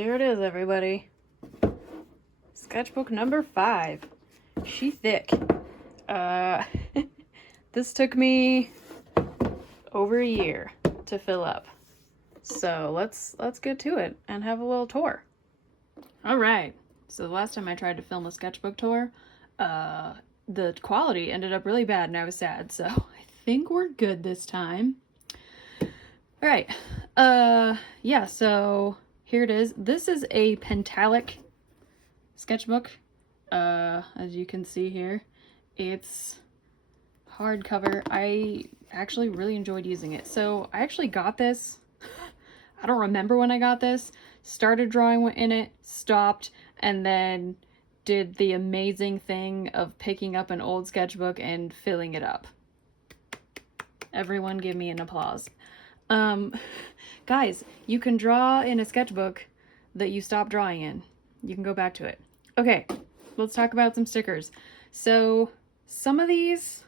Here it is, everybody. Sketchbook number 5. She thick. This took me over a year to fill up. So let's get to it and have a little tour. All right. So the last time I tried to film a sketchbook tour, the quality ended up really bad and I was sad. So I think we're good this time. All right. Yeah, so here it is. This is a Pentalic sketchbook. As you can see here, it's hardcover. I actually really enjoyed using it. So I actually got this. I don't remember when I got this. Started drawing in it, stopped, and then did the amazing thing of picking up an old sketchbook and filling it up. Everyone give me an applause. Guys, you can draw in a sketchbook that you stopped drawing in. You can go back to it. Okay, let's talk about some stickers. So some of these,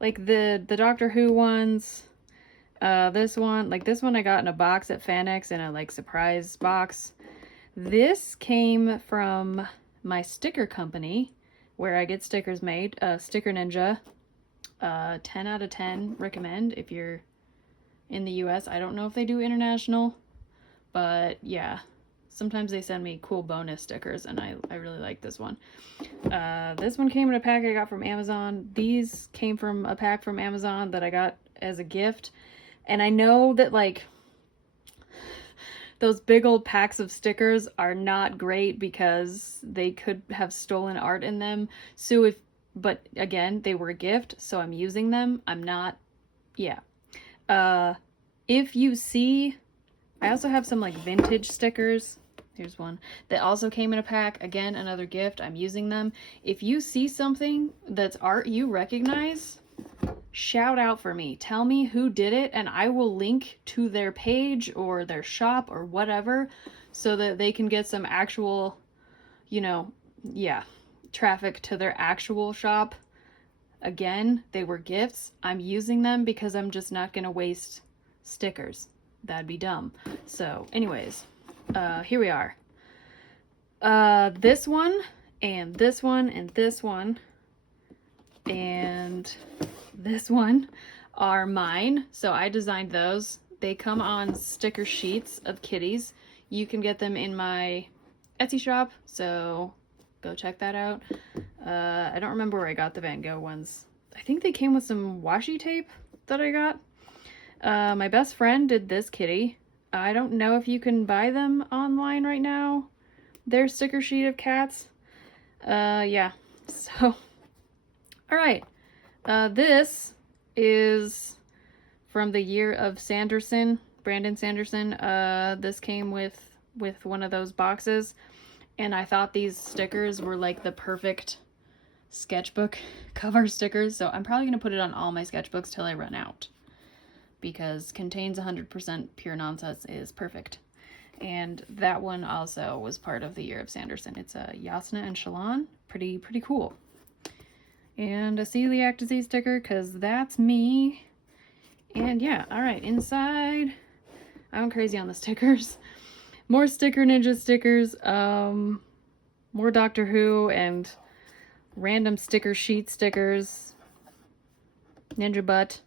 like the Doctor Who ones, this one I got in a box at Fanex in a like surprise box. This came from my sticker company where I get stickers made, Sticker Ninja. 10 out of 10 recommend if you're in the US. I don't know if they do international, but yeah, sometimes they send me cool bonus stickers and I really like this one. This one came in a pack I got from Amazon. These came from a pack from Amazon that I got as a gift. And I know that like those big old packs of stickers are not great because they could have stolen art in them. So but again, they were a gift, so I'm using them. I'm not, yeah. If you see, I also have some like vintage stickers. Here's one that also came in a pack. Again, another gift. I'm using them. If you see something that's art you recognize, shout out for me. Tell me who did it and I will link to their page or their shop or whatever so that they can get some actual, you know, yeah, traffic to their actual shop. Again, they were gifts. I'm using them because I'm just not gonna waste stickers. That'd be dumb. So anyways, here we are. This one and this one and this one and this one are mine. So I designed those. They come on sticker sheets of kitties. You can get them in my Etsy shop, so go check that out. I don't remember where I got the Van Gogh ones. I think they came with some washi tape that I got. My best friend did this kitty. I don't know if you can buy them online right now. Their sticker sheet of cats. Yeah. So, all right. This is from the year of Sanderson, Brandon Sanderson. This came with one of those boxes. And I thought these stickers were like the perfect sketchbook cover stickers. So I'm probably going to put it on all my sketchbooks till I run out. Because contains 100% pure nonsense is perfect. And that one also was part of the year of Sanderson. It's a Yasna and Shalon. Pretty cool. And a celiac disease sticker because that's me. And yeah, all right, inside, I'm crazy on the stickers. More Sticker Ninja stickers, more Doctor Who and random sticker sheet stickers. Ninja Butt.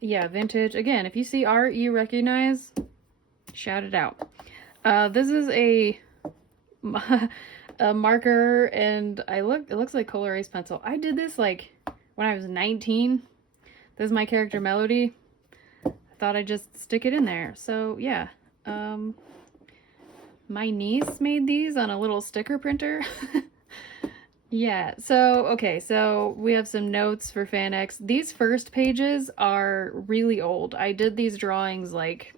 Yeah, vintage. Again, if you see art you recognize, shout it out. This is a marker and it looks like Color Ace pencil. I did this like when I was 19. This is my character Melody. Thought I'd just stick it in there. So yeah, my niece made these on a little sticker printer. Yeah, so okay, so we have some notes for Fanex. These first pages are really old. I did these drawings like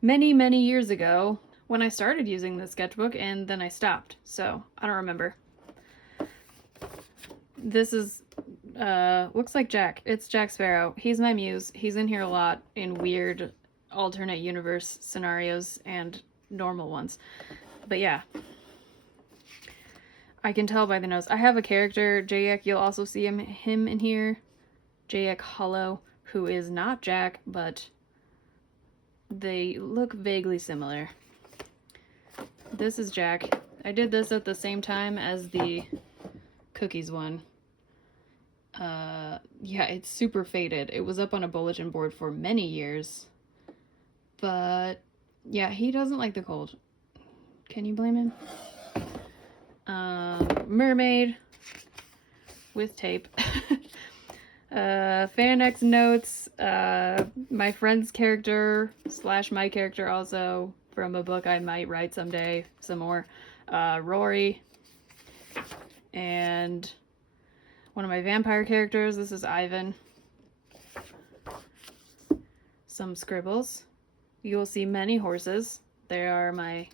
many years ago when I started using the sketchbook and then I stopped, so I don't remember. This is looks like Jack. It's Jack Sparrow. He's my muse. He's in here a lot in weird alternate universe scenarios and normal ones. But yeah. I can tell by the nose. I have a character, Jayek. You'll also see him in here. Jayek Hollow, who is not Jack, but they look vaguely similar. This is Jack. I did this at the same time as the cookies one. Yeah, it's super faded. It was up on a bulletin board for many years. But yeah, he doesn't like the cold. Can you blame him? Mermaid with tape. Fan notes, my friend's character / my character also from a book I might write someday, some more. Rory. And one of my vampire characters, this is Ivan. Some scribbles. You will see many horses. They are my,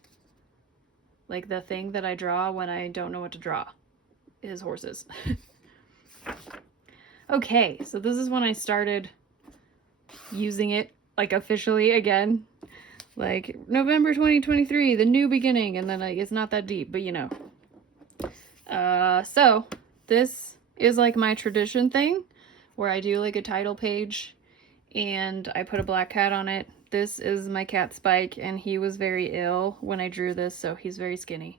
like, the thing that I draw when I don't know what to draw is horses. Okay, so this is when I started using it, like, officially again. Like, November 2023, the new beginning, and then, like, it's not that deep, but you know. So, this is, like, my tradition thing, where I do, like, a title page, and I put a black cat on it. This is my cat Spike, and he was very ill when I drew this, so he's very skinny.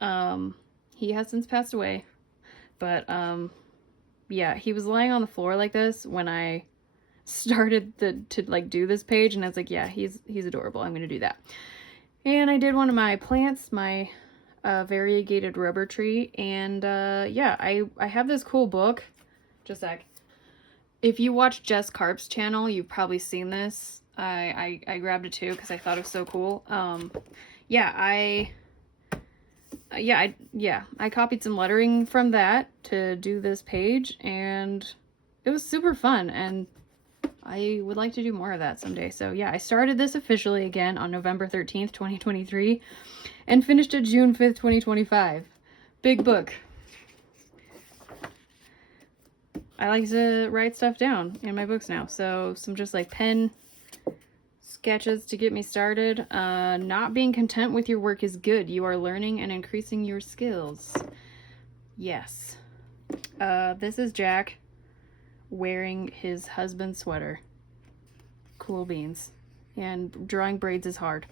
He has since passed away, but, yeah, he was lying on the floor like this when I started to like do this page, and I was like, yeah, he's adorable. I'm gonna do that. And I did one of my plants, my variegated rubber tree, and yeah, I have this cool book. Just a sec. If you watch Jess Karp's channel, you've probably seen this. I grabbed it too because I thought it was so cool. Yeah, I copied some lettering from that to do this page, and it was super fun, and I would like to do more of that someday. So yeah, I started this officially again on November 13th, 2023, and finished it June 5th, 2025. Big book. I like to write stuff down in my books now, so some just like pen sketches to get me started. Not being content with your work is good. You are learning and increasing your skills. Yes. This is Jack wearing his husband's sweater. Cool beans. And drawing braids is hard.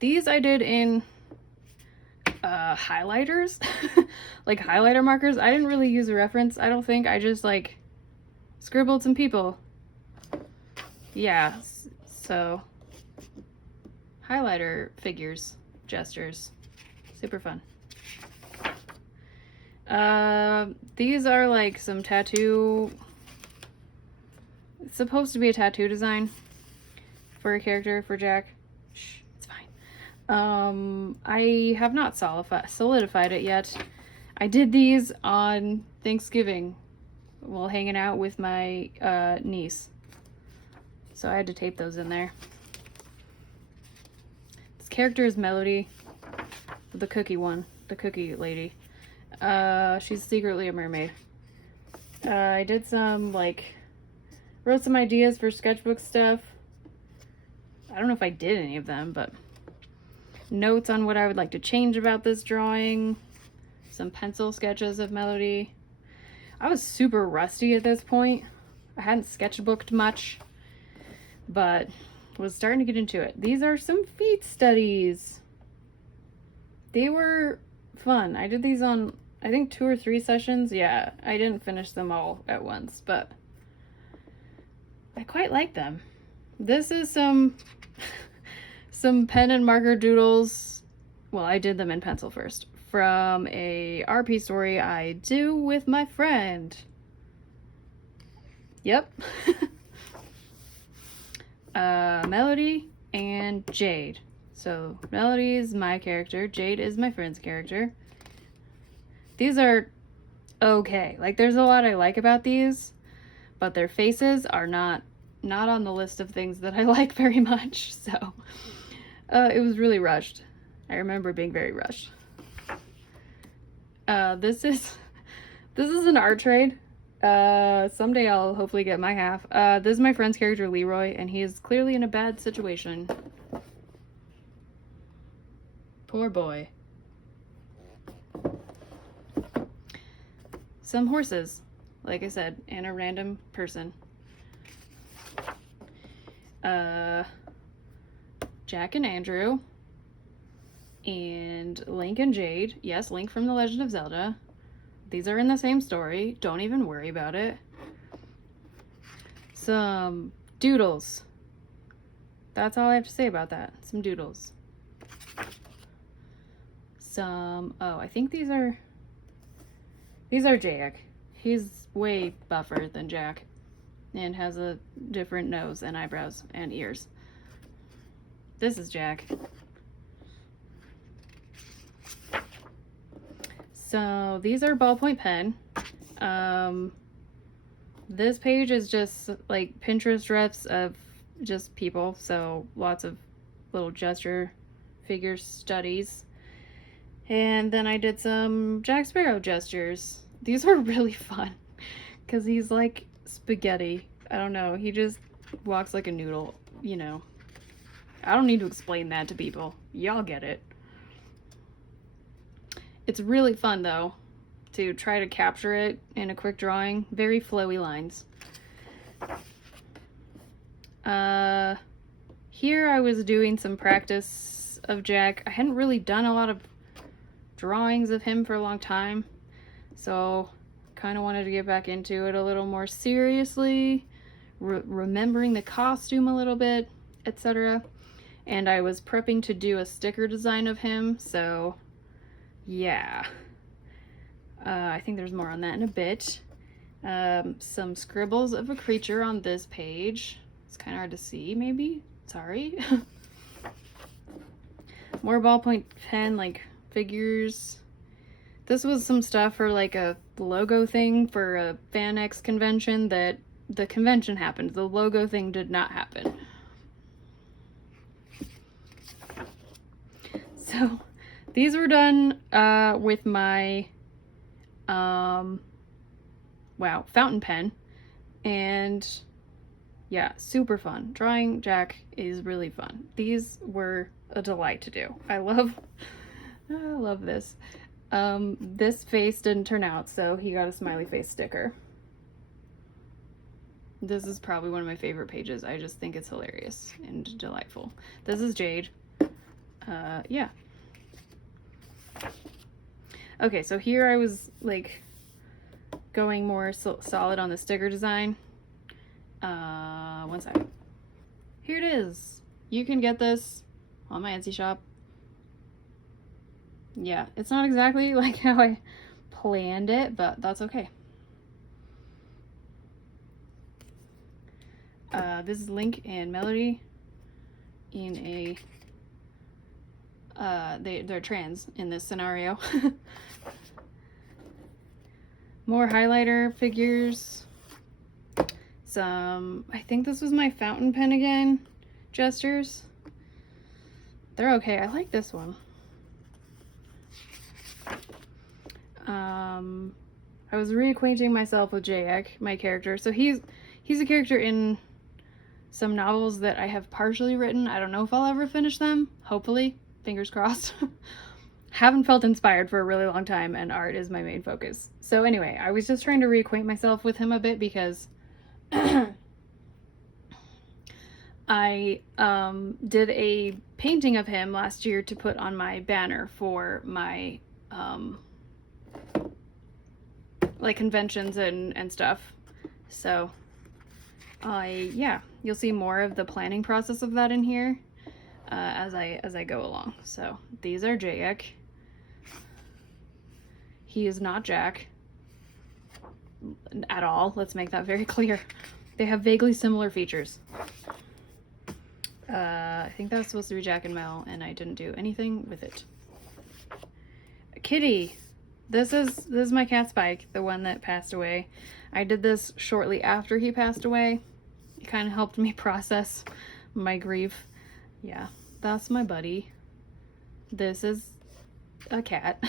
These I did in highlighters. Like highlighter markers. I didn't really use a reference, I don't think. I just like scribbled some people. Yeah, so highlighter figures, gestures, super fun. These are like some tattoo, it's supposed to be a tattoo design for a character, for Jack. Shh, it's fine. I have not solidified it yet. I did these on Thanksgiving while hanging out with my niece. So I had to tape those in there. This character is Melody, the cookie one, the cookie lady. She's secretly a mermaid. I did some, like, wrote some ideas for sketchbook stuff. I don't know if I did any of them, but notes on what I would like to change about this drawing. Some pencil sketches of Melody. I was super rusty at this point. I hadn't sketchbooked much, but was starting to get into it. These are some feet studies. They were fun. I did these on, I think, 2 or 3 sessions. Yeah, I didn't finish them all at once, but I quite like them. This is some pen and marker doodles. Well, I did them in pencil first. From a RP story I do with my friend. Yep. Melody and Jade. So Melody is my character, Jade is my friend's character. These are okay. Like, there's a lot I like about these, but their faces are not on the list of things that I like very much. So it was really rushed. I remember being very rushed. This is an art trade. Someday I'll hopefully get my half. This is my friend's character, Leroy, and he is clearly in a bad situation. Poor boy. Some horses, like I said, and a random person. Jack and Andrew, and Link and Jade. Yes, Link from The Legend of Zelda. These are in the same story. Don't even worry about it. Some doodles. That's all I have to say about that. Some doodles. Some, oh, I think these are Jack. He's way buffer than Jack and has a different nose and eyebrows and ears. This is Jack. So these are ballpoint pen. This page is just like Pinterest refs of just people, so lots of little gesture figure studies. And then I did some Jack Sparrow gestures. These were really fun because he's like spaghetti. I don't know, he just walks like a noodle, you know. I don't need to explain that to people. Y'all get it. It's really fun though to try to capture it in a quick drawing. Very flowy lines. Here I was doing some practice of Jack. I hadn't really done a lot of drawings of him for a long time, so kind of wanted to get back into it a little more seriously, remembering the costume a little bit, etc. And I was prepping to do a sticker design of him, so yeah. I think there's more on that in a bit. Some scribbles of a creature on this page. It's kind of hard to see, maybe? Sorry. More ballpoint pen, like, figures. This was some stuff for, like, a logo thing for a FanX convention that the convention happened. The logo thing did not happen. So, these were done with my fountain pen, and yeah, super fun. Drawing Jack is really fun. These were a delight to do. I love this. This face didn't turn out, so he got a smiley face sticker. This is probably one of my favorite pages. I just think it's hilarious and delightful. This is Jade. Yeah. Okay, so here I was like going more solid on the sticker design. One second. Here it is. You can get this on my Etsy shop. Yeah, it's not exactly like how I planned it, but that's okay. This is Link and Melody in a they're trans in this scenario. More highlighter figures. I think this was my fountain pen again. Gestures. They're okay. I like this one. I was reacquainting myself with Jack, my character. So he's a character in some novels that I have partially written. I don't know if I'll ever finish them. Hopefully. Fingers crossed. Haven't felt inspired for a really long time, and art is my main focus. So anyway, I was just trying to reacquaint myself with him a bit because I did a painting of him last year to put on my banner for my like conventions and stuff. So yeah, you'll see more of the planning process of that in here as I go along. So these are Jack. He is not Jack at all. Let's make that very clear. They have vaguely similar features. I think that was supposed to be Jack and Mel, and I didn't do anything with it. Kitty. This is my cat Spike, the one that passed away. I did this shortly after he passed away. It kind of helped me process my grief. Yeah, that's my buddy. This is a cat.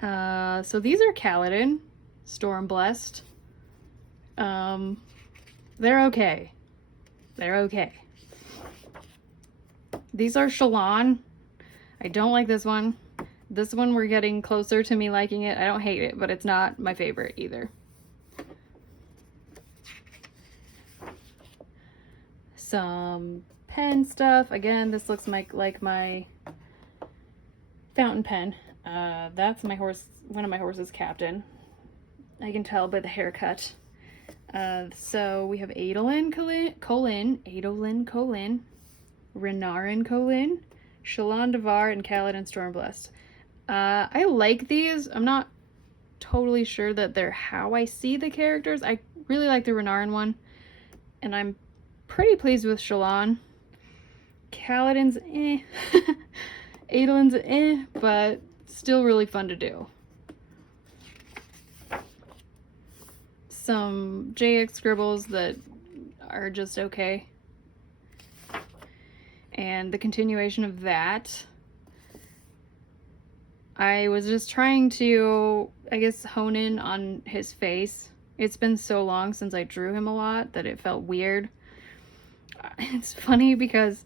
So these are Kaladin, Stormblessed. They're okay. They're okay. These are Shalon. I don't like this one. This one we're getting closer to me liking it. I don't hate it, but it's not my favorite either. Some pen stuff. Again, this looks like my fountain pen. That's my horse, one of my horses, Captain. I can tell by the haircut. So we have Adolin Colin, Renarin Colin, Shalon Devar, and Kaladin Stormblessed. I like these. I'm not totally sure that they're how I see the characters. I really like the Renarin one, and I'm pretty pleased with Shalon. Kaladin's Adolin's but still really fun to do. Some JX scribbles that are just okay. And the continuation of that, I was just trying to, I guess, hone in on his face. It's been so long since I drew him a lot that it felt weird. It's funny because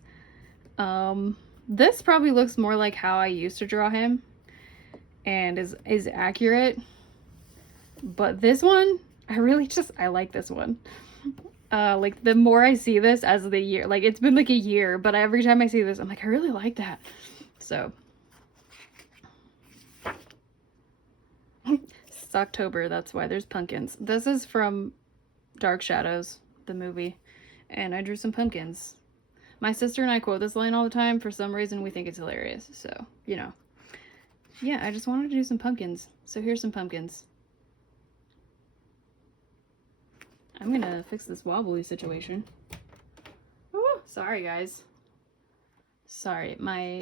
this probably looks more like how I used to draw him and is accurate. But this one, I like this one. Like, the more I see this as the year, like, it's been like a year, but every time I see this, I'm like, I really like that. So, it's October, that's why there's pumpkins. This is from Dark Shadows, the movie, and I drew some pumpkins. My sister and I quote this line all the time. For some reason, we think it's hilarious. So, you know. Yeah, I just wanted to do some pumpkins. So here's some pumpkins. I'm gonna fix this wobbly situation. Oh, sorry guys. Sorry,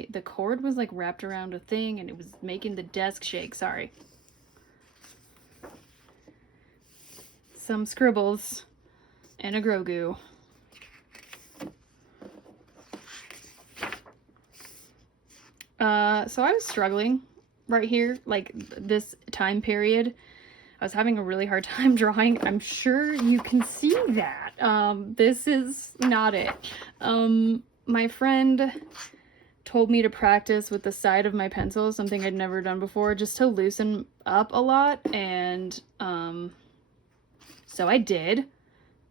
the cord was like wrapped around a thing and it was making the desk shake. Sorry. Some scribbles and a Grogu. So I was struggling right here, like this time period. I was having a really hard time drawing. I'm sure you can see that. This is not it. My friend told me to practice with the side of my pencil, something I'd never done before, just to loosen up a lot. And so I did.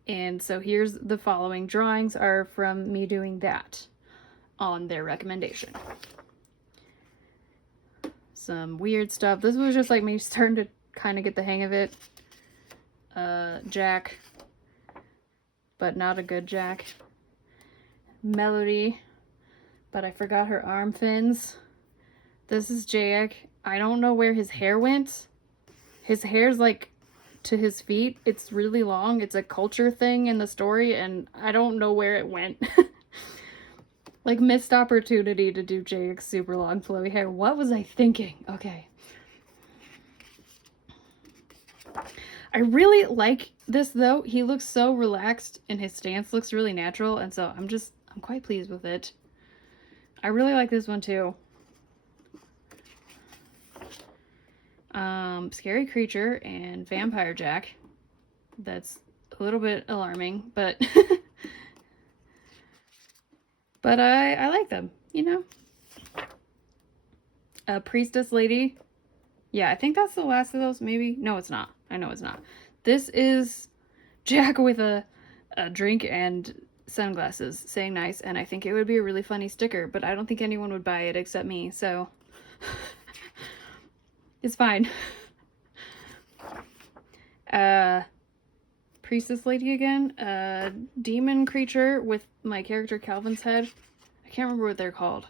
And so here's the following drawings are from me doing that on their recommendation. Some weird stuff. This was just like me starting to kind of get the hang of it. Jack, but not a good Jack. Melody, but I forgot her arm fins. This is Jack. I don't know where his hair went. His hair's like to his feet. It's really long. It's a culture thing in the story, and I don't know where it went. Like, missed opportunity to do Jake's super long flowy hair. What was I thinking? Okay. I really like this though. He looks so relaxed and his stance looks really natural, and so I'm quite pleased with it. I really like this one too. Scary Creature and Vampire Jack. That's a little bit alarming, but but I like them, you know. Priestess Lady. Yeah, I think that's the last of those, maybe. No, it's not. I know it's not. This is Jack with a drink and sunglasses saying nice, and I think it would be a really funny sticker, but I don't think anyone would buy it except me, so it's fine. Priestess Lady again. Demon creature with my character Calvin's head. I can't remember what they're called.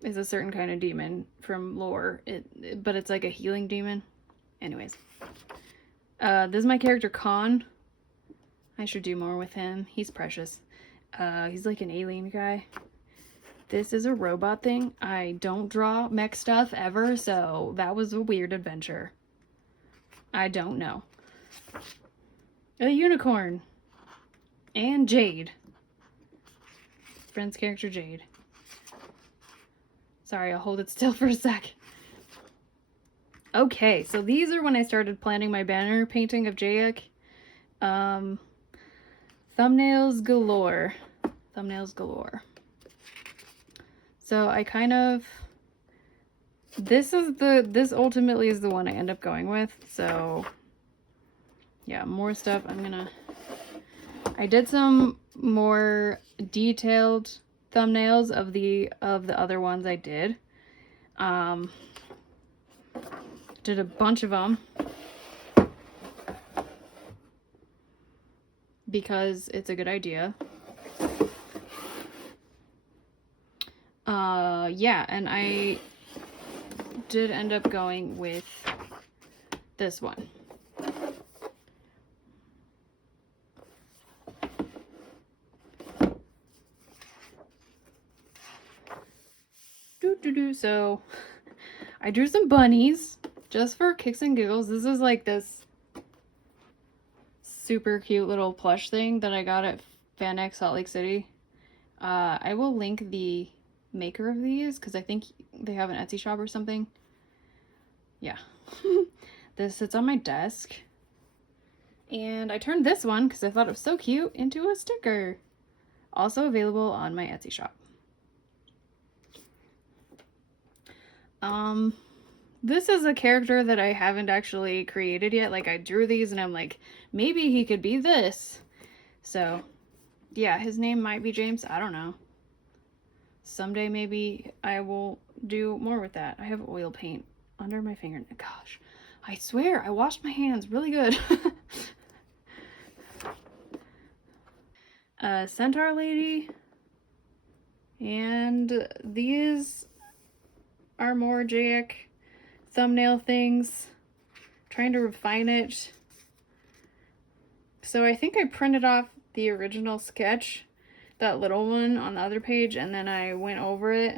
It's a certain kind of demon from lore, but it's like a healing demon. Anyways. This is my character Khan. I should do more with him. He's precious. He's like an alien guy. This is a robot thing. I don't draw mech stuff ever, so that was a weird adventure. I don't know. A unicorn. And Jade. Friend's character Jade. Sorry, I'll hold it still for a sec. Okay, so these are when I started planning my banner painting of Jayek. Thumbnails galore. Thumbnails galore. So I kind of... This ultimately is the one I end up going with. So, yeah, more stuff. I did some more detailed thumbnails of the other ones I did. Did a bunch of them because it's a good idea. Yeah, and I did end up going with this one. So I drew some bunnies just for kicks and giggles. This is like this super cute little plush thing that I got at FanX Salt Lake City. I will link the maker of these because I think they have an Etsy shop or something. Yeah. This sits on my desk. And I turned this one, because I thought it was so cute, into a sticker. Also available on my Etsy shop. This is a character that I haven't actually created yet. Like, I drew these and I'm like, maybe he could be this. So, yeah, his name might be James. I don't know. Someday maybe I will do more with that. I have oil paint under my finger. Gosh, I swear I washed my hands really good. Centaur lady. And these are more Jack thumbnail things. Trying to refine it. So I think I printed off the original sketch, that little one on the other page, and then I went over it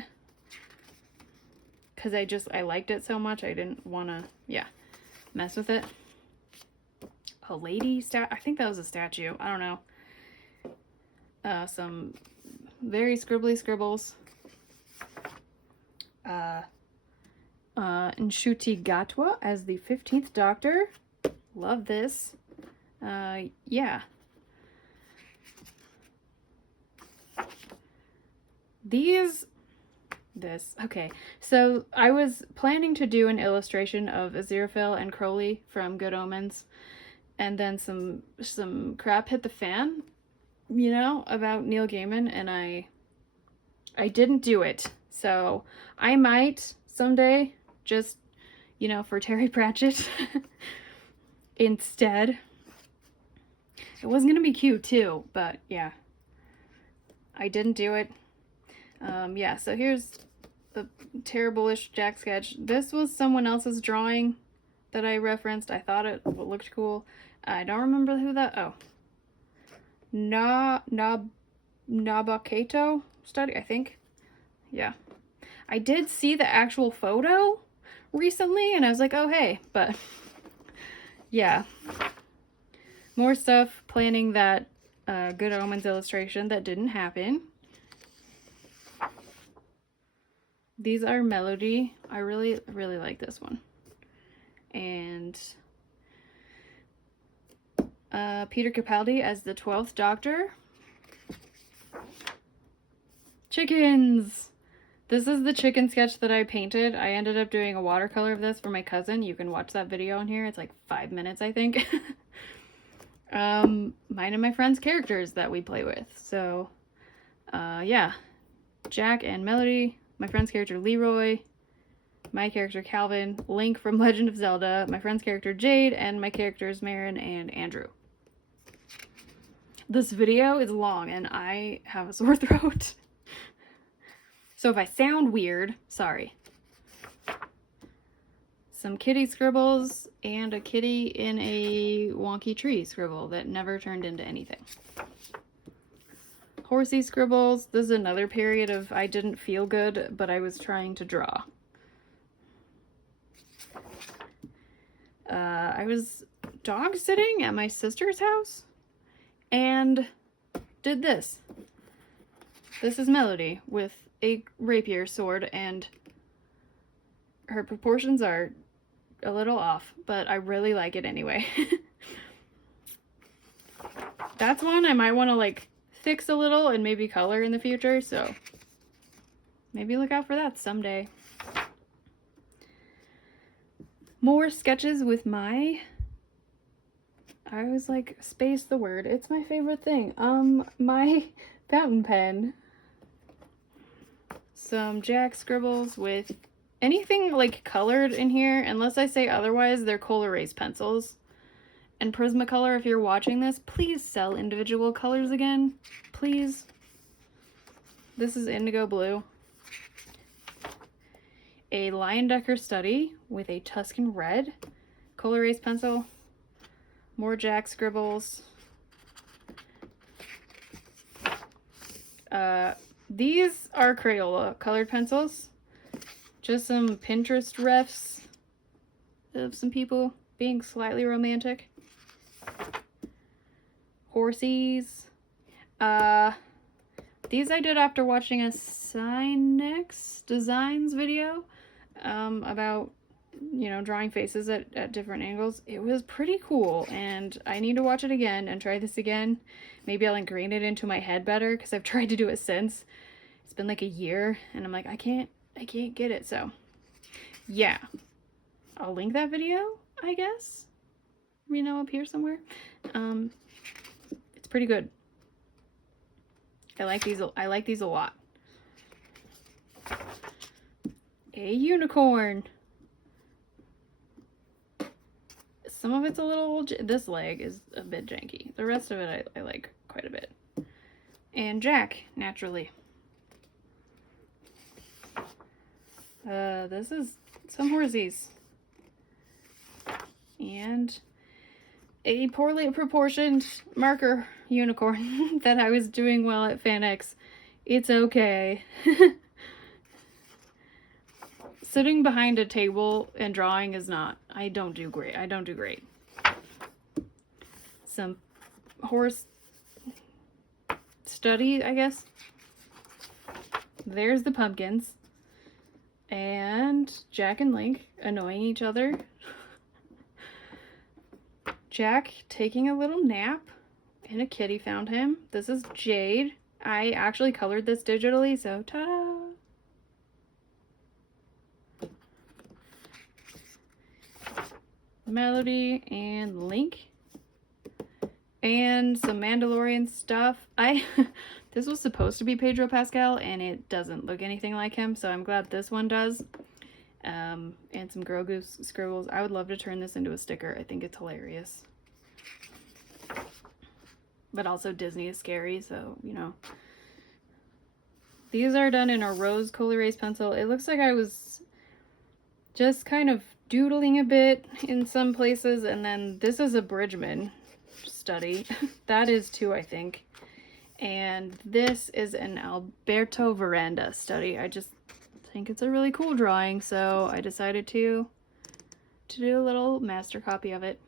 because I liked it so much I didn't want to, yeah, mess with it. A lady I think that was a statue. I don't know. Some very scribbly scribbles. Nshuti Gatwa as the 15th Doctor. Love this. Yeah. Okay, so I was planning to do an illustration of Aziraphale and Crowley from Good Omens, and then some crap hit the fan, you know, about Neil Gaiman, and I didn't do it. So I might someday just, you know, for Terry Pratchett instead. It was gonna be cute too, but yeah, I didn't do it. Yeah, so here's the terrible-ish Jack sketch. This was someone else's drawing that I referenced. I thought it looked cool. I don't remember who that, oh. Nabakato study, I think. Yeah. I did see the actual photo recently, and I was like, oh, hey, but yeah. More stuff, planning that Good Omens illustration that didn't happen. These are Melody. I really, really like this one. And Peter Capaldi as the 12th Doctor. Chickens! This is the chicken sketch that I painted. I ended up doing a watercolor of this for my cousin. You can watch that video on here. It's like 5 minutes, I think. Mine and my friend's characters that we play with. So, yeah. Jack and Melody. My friend's character, Leroy. My character, Calvin. Link from Legend of Zelda. My friend's character, Jade. And my characters, Marin and Andrew. This video is long and I have a sore throat. So if I sound weird, sorry. Some kitty scribbles and a kitty in a wonky tree scribble that never turned into anything. Horsey scribbles. This is another period of I didn't feel good, but I was trying to draw. I was dog sitting at my sister's house and did this. This is Melody with a rapier sword, and her proportions are a little off, but I really like it anyway. That's one I might want to like fix a little and maybe color in the future, so maybe look out for that someday. More sketches with my I always like space the word. It's my favorite thing. My fountain pen. Some Jack scribbles with anything like colored in here, unless I say otherwise, they're Cool Erase pencils. And Prismacolor, if you're watching this, please sell individual colors again. Please. This is indigo blue. A Lion Decker study with a Tuscan red. Cool Erase pencil. More Jack scribbles. These are Crayola colored pencils. Just some Pinterest refs of some people being slightly romantic. Horsies. These I did after watching a Sinex Designs video about, you know, drawing faces at different angles. It was pretty cool, and I need to watch it again and try this again. Maybe I'll ingrain it into my head better, because I've tried to do it since. It's been like a year, and I'm like, I can't get it, so yeah. I'll link that video, I guess, you know, up here somewhere. It's pretty good. I like these a lot. A unicorn. Some of it's a little, this leg is a bit janky. The rest of it I like quite a bit. And Jack, naturally. This is some horsies. And a poorly proportioned marker unicorn that I was doing well at FanX. It's okay. Sitting behind a table and drawing is not, I don't do great. Some horse study, I guess. There's the pumpkins. And Jack and Link annoying each other. Jack taking a little nap, and a kitty found him. This is Jade. I actually colored this digitally, so ta-da! Melody and Link. And some Mandalorian stuff. This was supposed to be Pedro Pascal, and it doesn't look anything like him, so I'm glad this one does. And some Grogu scribbles. I would love to turn this into a sticker. I think it's hilarious. But also Disney is scary, so, you know. These are done in a rose Cool Erase pencil. It looks like I was just kind of doodling a bit in some places, and then this is a Bridgman study. That is too, I think. And this is an Alberto Veranda study. I just think it's a really cool drawing, so I decided to do a little master copy of it.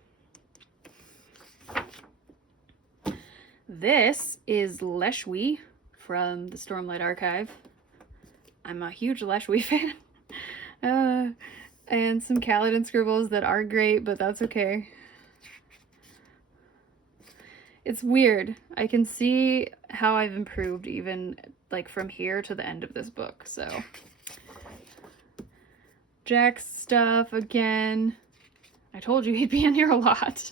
This is Leshwi from the Stormlight Archive. I'm a huge Leshwi fan. And some Kaladin scribbles that aren't great, but that's okay. It's weird. I can see how I've improved even like from here to the end of this book, so. Jack's stuff again. I told you he'd be in here a lot.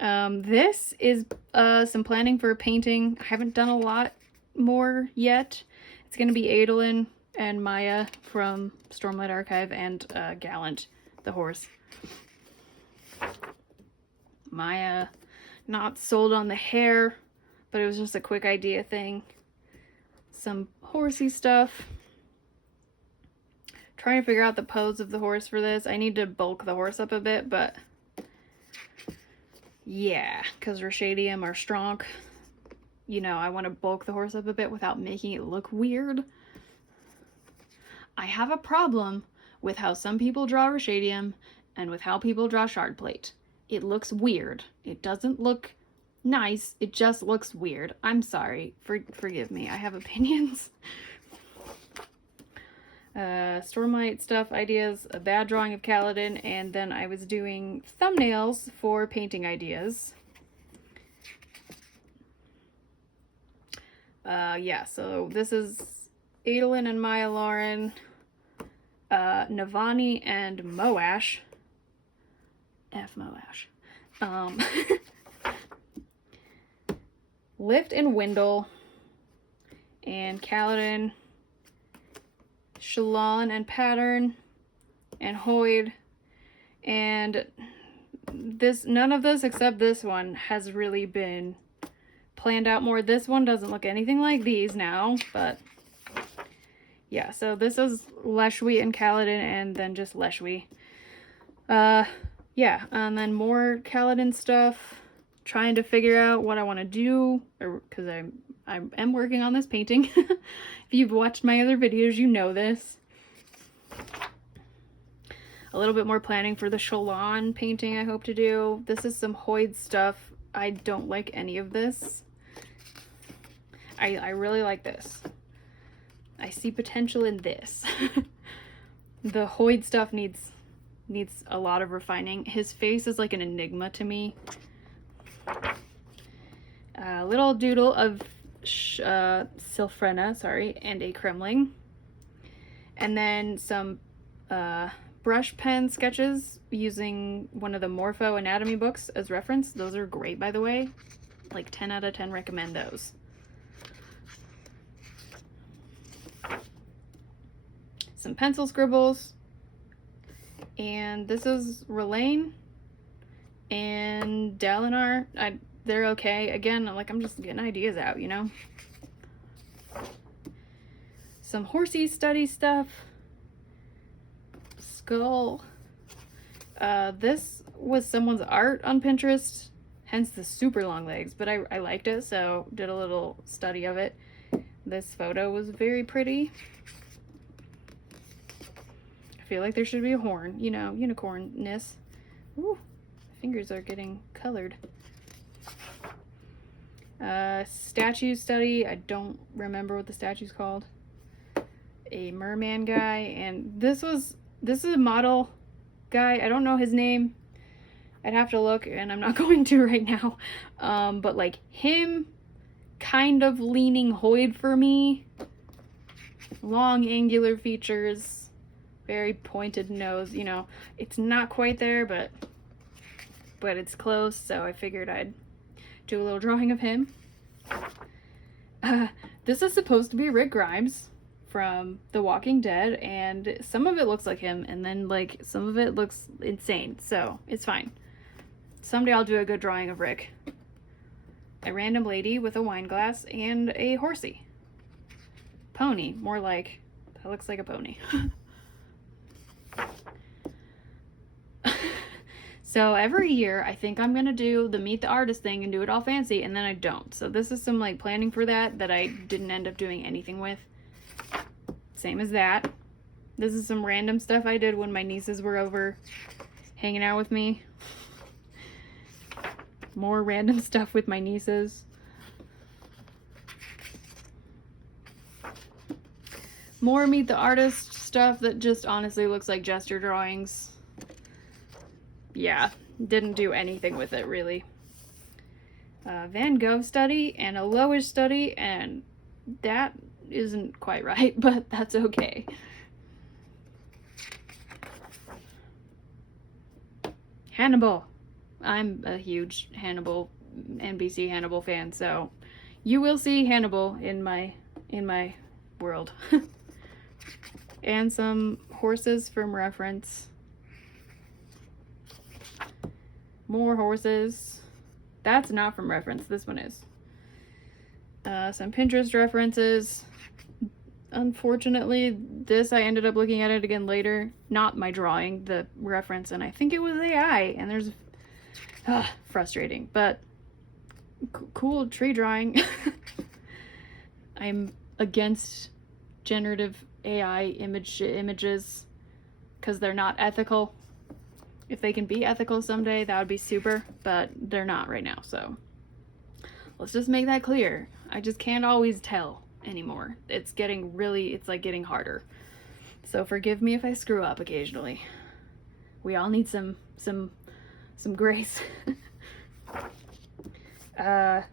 This is some planning for a painting. I haven't done a lot more yet. It's going to be Adolin and Maya from Stormlight Archive, and Gallant, the horse. Maya, not sold on the hair, but it was just a quick idea thing. Some horsey stuff. Trying to figure out the pose of the horse for this. I need to bulk the horse up a bit, but yeah, because Rashadium are strong. You know, I want to bulk the horse up a bit without making it look weird. I have a problem with how some people draw Rashadium and with how people draw shard plate. It looks weird. It doesn't look nice. It just looks weird. I'm sorry. Forgive me. I have opinions. Stormlight stuff, ideas, a bad drawing of Kaladin, and then I was doing thumbnails for painting ideas. Yeah, so this is Adolin and Maya Lauren, Navani and Moash. F Moash. Lift and Windle, and Kaladin, Shalon and Pattern, and Hoyd, and this, none of this except this one has really been planned out more. This one doesn't look anything like these now, but yeah, so this is Leshwi and Kaladin, and then just Leshwi. Yeah, and then more Kaladin stuff, trying to figure out what I want to do, or because I am working on this painting. If you've watched my other videos, you know this. A little bit more planning for the Shalon painting I hope to do. This is some Hoyd stuff. I don't like any of this. I really like this. I see potential in this. The Hoyd stuff needs a lot of refining. His face is like an enigma to me. A little doodle of Sylphrena, sorry, and a Kremling. And then some brush pen sketches using one of the Morpho anatomy books as reference. Those are great, by the way. Like 10 out of 10 recommend those. Some pencil scribbles. And this is Relaine and Dalinar. They're okay. Again, like, I'm just getting ideas out, you know? Some horsey study stuff. Skull. This was someone's art on Pinterest, hence the super long legs, but I liked it, so did a little study of it. This photo was very pretty. I feel like there should be a horn, you know, unicorn-ness. Ooh, my fingers are getting colored. Statue study. I don't remember what the statue's called. A merman guy, and this is a model guy. I don't know his name. I'd have to look, and I'm not going to right now. But like him, kind of leaning Hoyd for me. Long angular features, very pointed nose. You know, it's not quite there, but it's close. So I figured I'd do a little drawing of him. This is supposed to be Rick Grimes from The Walking Dead, and some of it looks like him, and then like some of it looks insane, so it's fine. Someday I'll do a good drawing of Rick. A random lady with a wine glass and a horsey. Pony, more like, that looks like a pony. So every year I think I'm gonna do the meet the artist thing and do it all fancy, and then I don't. So this is some like planning for that I didn't end up doing anything with. Same as that. This is some random stuff I did when my nieces were over hanging out with me. More random stuff with my nieces. More meet the artist stuff that just honestly looks like gesture drawings. Yeah, didn't do anything with it really. Van Gogh study and a Lowish study, and that isn't quite right, but that's okay. Hannibal. I'm a huge NBC Hannibal fan, so you will see Hannibal in my world. And some horses from reference. More horses. That's not from reference, this one is. Some Pinterest references. Unfortunately, this I ended up looking at it again later. Not my drawing, the reference, and I think it was AI, and there's frustrating, but cool tree drawing. I'm against generative AI images because they're not ethical. If they can be ethical someday, that would be super, but they're not right now, so let's just make that clear. I just can't always tell anymore. It's like getting harder. So forgive me if I screw up occasionally. We all need some grace. Some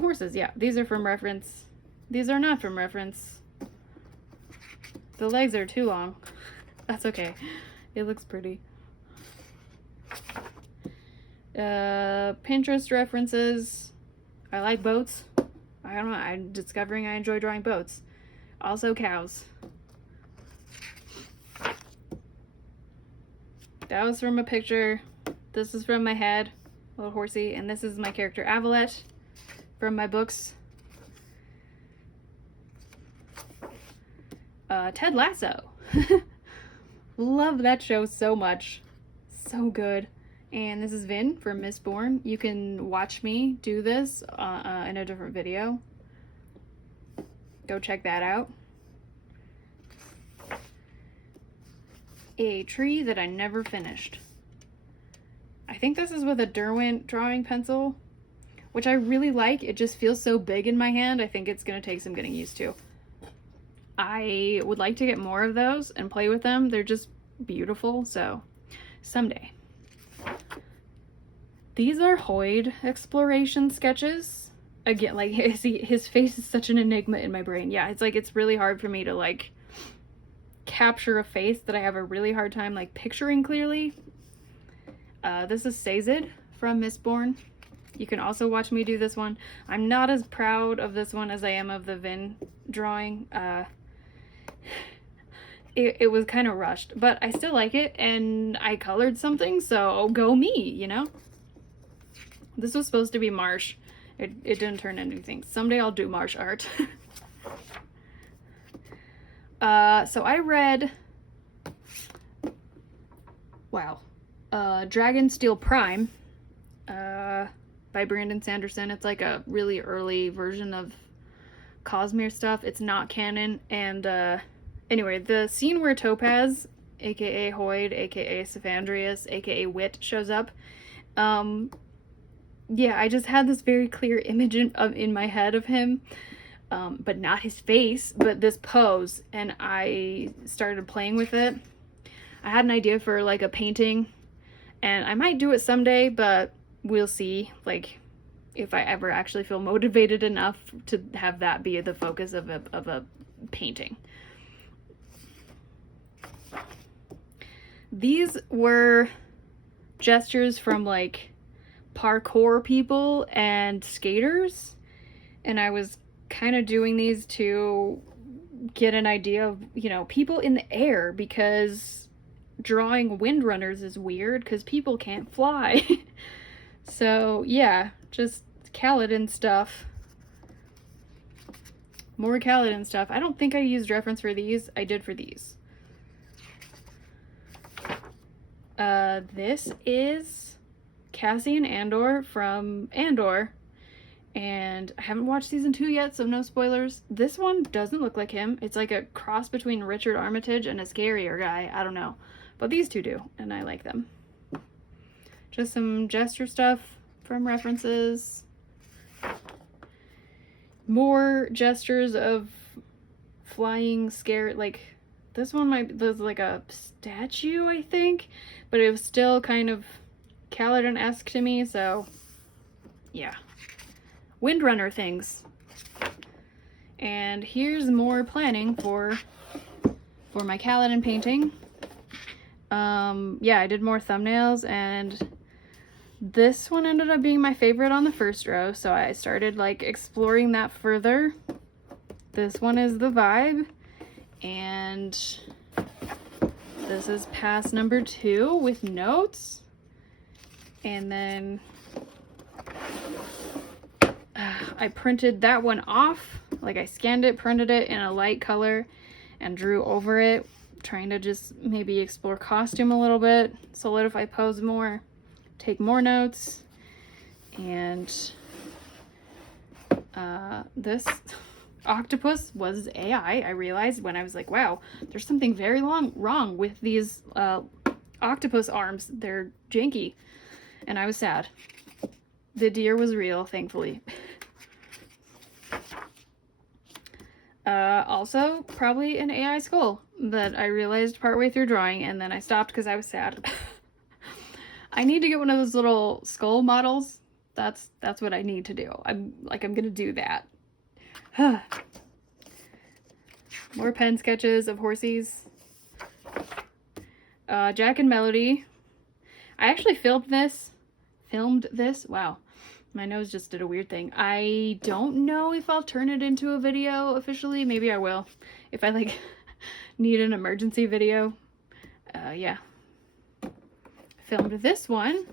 horses, yeah. These are from reference. These are not from reference. The legs are too long. That's okay. It looks pretty. Pinterest references. I like boats. I don't know, I'm discovering I enjoy drawing boats. Also cows. That was from a picture. This is from my head, little horsey, and this is my character Avalette from my books. Ted Lasso. Love that show so much. So good. And this is Vin from Mistborn. You can watch me do this in a different video. Go check that out. A tree that I never finished. I think this is with a Derwent drawing pencil, which I really like. It just feels so big in my hand. I think it's going to take some getting used to. I would like to get more of those and play with them. They're just beautiful, so someday. These are Hoyd exploration sketches. Again, like, his face is such an enigma in my brain. Yeah, it's like, it's really hard for me to, like, capture a face that I have a really hard time, like, picturing clearly. This is Sazed from Mistborn. You can also watch me do this one. I'm not as proud of this one as I am of the Vin drawing. It was kind of rushed, but I still like it, and I colored something, so go me, you know? This was supposed to be marsh. It didn't turn into anything. Someday I'll do marsh art. So I read, wow, Dragonsteel Prime by Brandon Sanderson. It's like a really early version of Cosmere stuff. It's not canon, and anyway, the scene where Topaz, aka Hoyd, aka Sephandrius, aka Wit, shows up, yeah, I just had this very clear image in my head of him, but not his face, but this pose, and I started playing with it. I had an idea for, like, a painting, and I might do it someday, but we'll see, like, if I ever actually feel motivated enough to have that be the focus of a painting. These were gestures from, like, parkour people and skaters, and I was kind of doing these to get an idea of, you know, people in the air, because drawing windrunners is weird because people can't fly. So yeah, just Kaladin stuff. More Kaladin stuff. I don't think I used reference for these. I did for these. This is Cassian Andor from Andor, and I haven't watched season 2 yet, so no spoilers. This one doesn't look like him. It's like a cross between Richard Armitage and a scarier guy. I don't know, but these two do, and I like them. Just some gesture stuff from references. More gestures of flying scare, like this one was like a statue, I think, but it was still kind of Kaladin-esque to me, so yeah. Windrunner things. And here's more planning for my Kaladin painting. Yeah, I did more thumbnails, and this one ended up being my favorite on the first row, so I started, like, exploring that further. This one is the vibe, and this is pass number 2 with notes. And then I printed that one off. Like, I scanned it, printed it in a light color, and drew over it, trying to just maybe explore costume a little bit, solidify pose more, take more notes. And this octopus was AI. I realized when I was like, wow, there's something very wrong with these octopus arms. They're janky. And I was sad. The deer was real, thankfully. Also, probably an AI skull that I realized partway through drawing, and then I stopped because I was sad. I need to get one of those little skull models. That's what I need to do. I'm gonna do that. More pen sketches of horsies. Jack and Melody. I actually filmed this, wow, My nose just did a weird thing. I don't know if I'll turn it into a video officially. Maybe I will. If I like need an emergency video. Yeah. Filmed this one.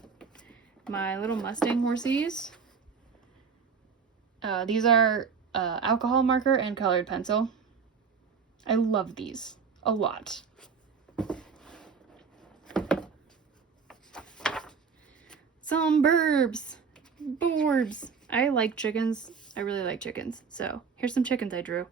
My little Mustang horsies. These are alcohol marker and colored pencil. I love these a lot. Some borbs. I like chickens. I really like chickens. So here's some chickens I drew.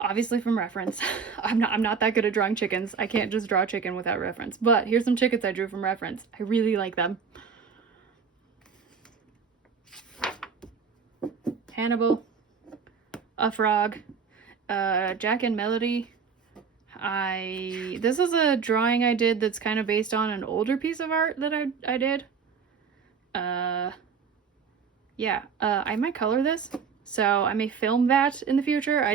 Obviously from reference. I'm not that good at drawing chickens. I can't just draw a chicken without reference. But here's some chickens I drew from reference. I really like them. Hannibal, a frog, Jack and Melody. This is a drawing I did that's kind of based on an older piece of art that I did. Yeah, I might color this, so I may film that in the future. I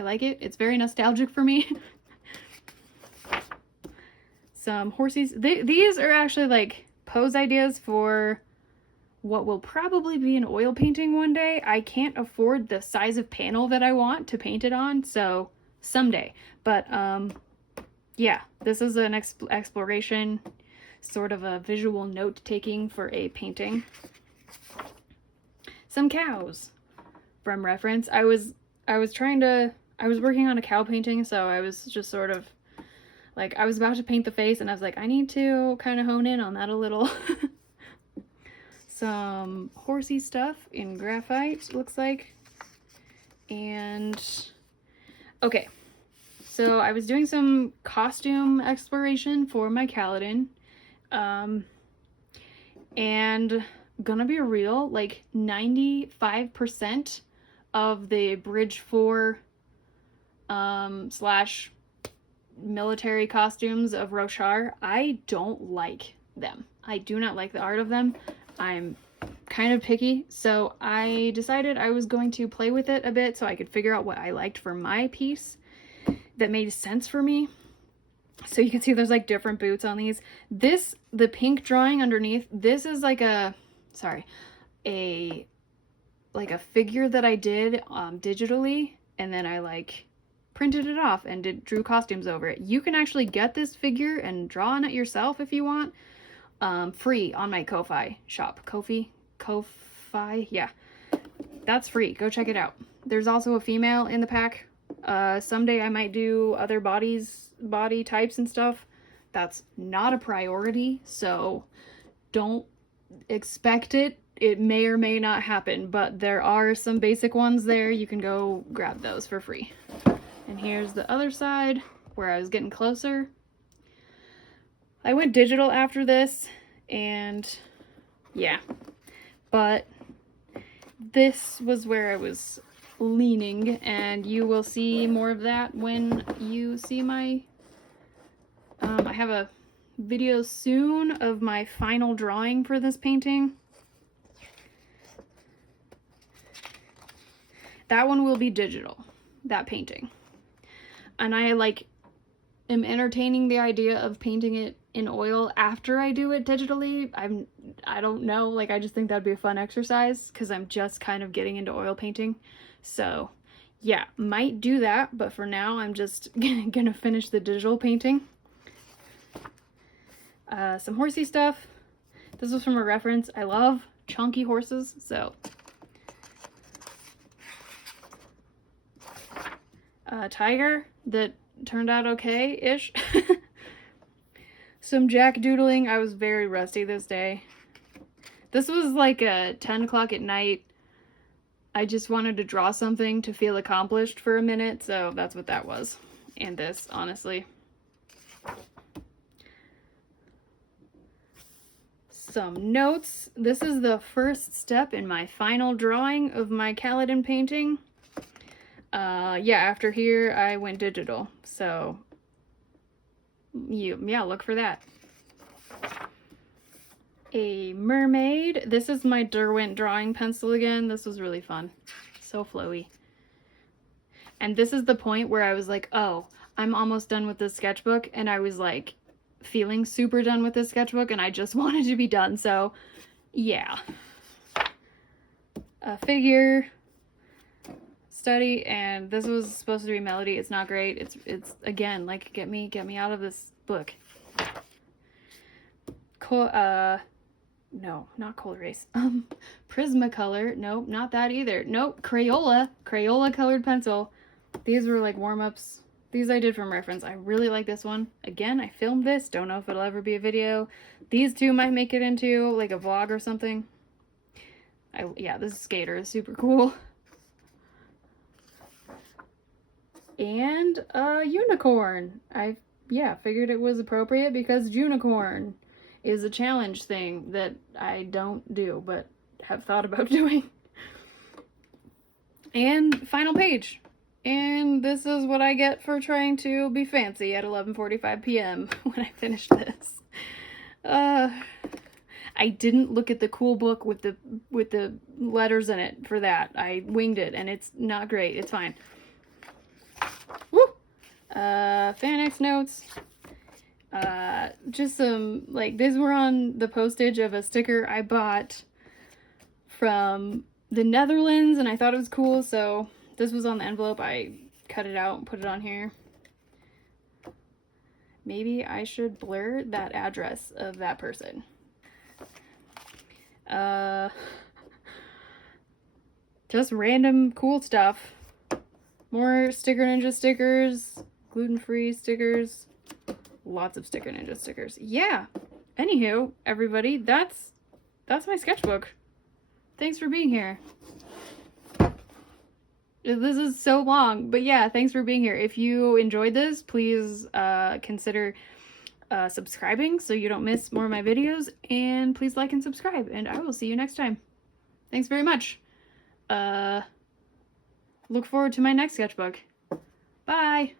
like it. It's very nostalgic for me. Some horsies. These are actually like pose ideas for what will probably be an oil painting one day. I can't afford the size of panel that I want to paint it on, so someday. But yeah, this is an exploration, sort of a visual note-taking for a painting. Some cows from reference. I was working on a cow painting, so I was just sort of like, I was about to paint the face and I was like, I need to kind of hone in on that a little. Some horsey stuff in graphite, looks like. And okay, so I was doing some costume exploration for my Kaladin, and gonna be real, like 95% of the Bridge 4 slash military costumes of Roshar, I don't like them. I do not like the art of them. I'm kind of picky, so I decided I was going to play with it a bit so I could figure out what I liked for my piece that made sense for me. So you can see there's like different boots on these. The pink drawing underneath, this is like a figure that I did digitally, and then I like printed it off and drew costumes over it. You can actually get this figure and draw on it yourself if you want. Free on my Kofi shop. Kofi, yeah. That's free. Go check it out. There's also a female in the pack. Someday I might do other body types and stuff. That's not a priority, so don't expect it. It may or may not happen, but there are some basic ones there. You can go grab those for free. And here's the other side where I was getting closer. I went digital after this, and yeah, but this was where I was leaning, and you will see more of that when you see my, I have a video soon of my final drawing for this painting. That one will be digital, that painting. And I am entertaining the idea of painting it in oil after I do it digitally. I don't know, like, I just think that'd be a fun exercise because I'm just kind of getting into oil painting. So yeah, might do that, but for now I'm just gonna finish the digital painting. Some horsey stuff. This was from a reference. I love chunky horses, so a tiger that turned out okay-ish. Some jack doodling. I was very rusty this day. This was like 10 o'clock at night. I just wanted to draw something to feel accomplished for a minute, so that's what that was. And this, honestly. Some notes. This is the first step in my final drawing of my Kaladin painting. Yeah, after here I went digital, so yeah, look for that. A mermaid. This is my Derwent drawing pencil again. This was really fun. So flowy. And this is the point where I was like, oh, I'm almost done with this sketchbook, and I was like feeling super done with this sketchbook, and I just wanted to be done. So yeah. A figure study, and this was supposed to be Melody. It's not great. It's again, like, get me out of this book. No, not Cold Erase. Prismacolor. Nope, not that either. Nope, Crayola colored pencil. These were like warm-ups. These I did from reference. I really like this one. Again, I filmed this. Don't know if it'll ever be a video. These two might make it into like a vlog or something. Yeah, this skater is super cool. And a unicorn. I figured it was appropriate because unicorn is a challenge thing that I don't do, but have thought about doing. And final page. And this is what I get for trying to be fancy at 11:45 p.m. when I finished this. I didn't look at the cool book with the letters in it for that. I winged it, and it's not great. It's fine. Woo! Fanix notes. Just some, like, these were on the postage of a sticker I bought from the Netherlands, and I thought it was cool, so this was on the envelope. I cut it out and put it on here. Maybe I should blur that address of that person. Just random cool stuff. More Sticker Ninja stickers, gluten-free stickers, lots of Sticker Ninja stickers. Yeah. Anywho, everybody, that's my sketchbook. Thanks for being here. This is so long, but yeah, thanks for being here. If you enjoyed this, please consider subscribing so you don't miss more of my videos, and please like and subscribe, and I will see you next time. Thanks very much. Look forward to my next sketchbook. Bye!